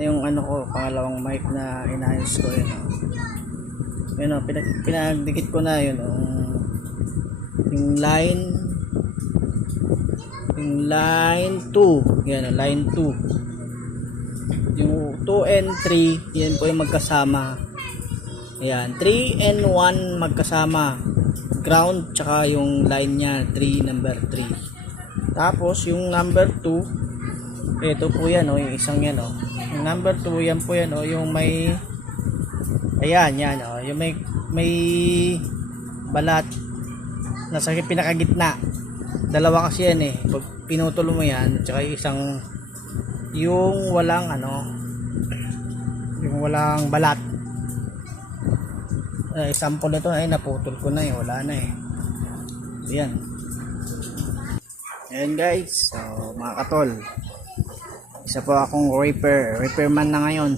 na yung ano ko, pangalawang mic na inayos ko yun. Yun o, pinagdikit ko na yun o. Yung line 2, yan o, line 2. Yung 2 and 3, yan po yung magkasama. Ayan, 3 and 1 magkasama. Ground, tsaka yung line nya, 3, number 3. Tapos, yung number 2, ito po yan o, yung isang yan o. Yung number 2, yan po yan o, yung may, ayan, yan o, yung may balat nasa pinakagitna. Dalawa kasi yan eh. Pag pinutol mo yan, tsaka yung isang, yung walang ano, yung walang balat. Example nito ay naputol ko na eh, wala na eh. Ayan. Ayan guys, so mga katol, isa po akong repairman na ngayon.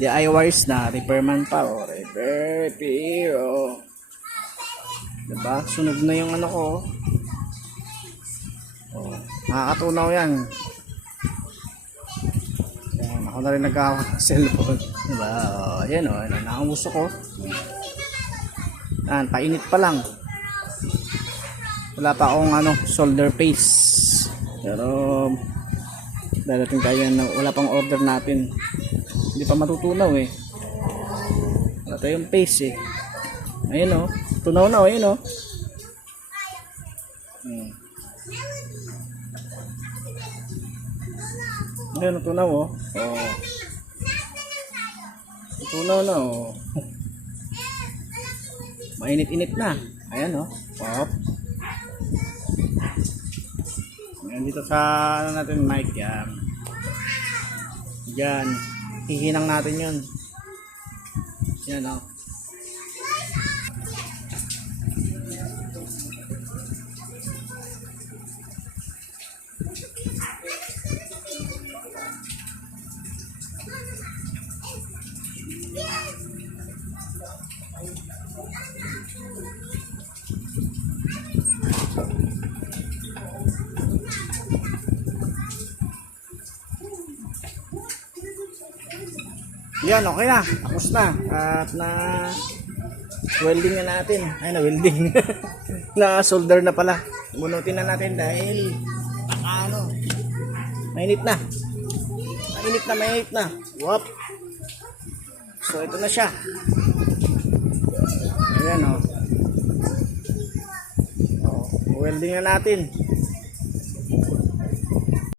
DIYers na, repairman pa o, repair, o. Diba? Sunog na yung ano ko. Oh, makakatunaw yan. Ayan, ako na rin nagkakawa ng cellphone. Diba? Oh, ayan o, ang gusto ko. Ayan, painit pa lang. Wala pa akong ano, solder paste. Pero darating tayo na wala pang order natin. Hindi pa matutunaw eh. Wala tayong paste eh. Ayun o. Tunaw na o. Ayun o. Ayun o. Tunaw o. Oh. Tunaw na o. Mainit-init na. Ayan o. Pop. Ayan dito sa ano natin mic yan. Yan. Hihinang natin yun. Yan o. Yan, okay na. Tapos na. At na welding na natin. Ay, na welding. Na solder na pala. Bunutin na natin dahil ano, mainit na. Mainit na. Whoop. So, ito na siya. Ayan, oh. Welding na natin.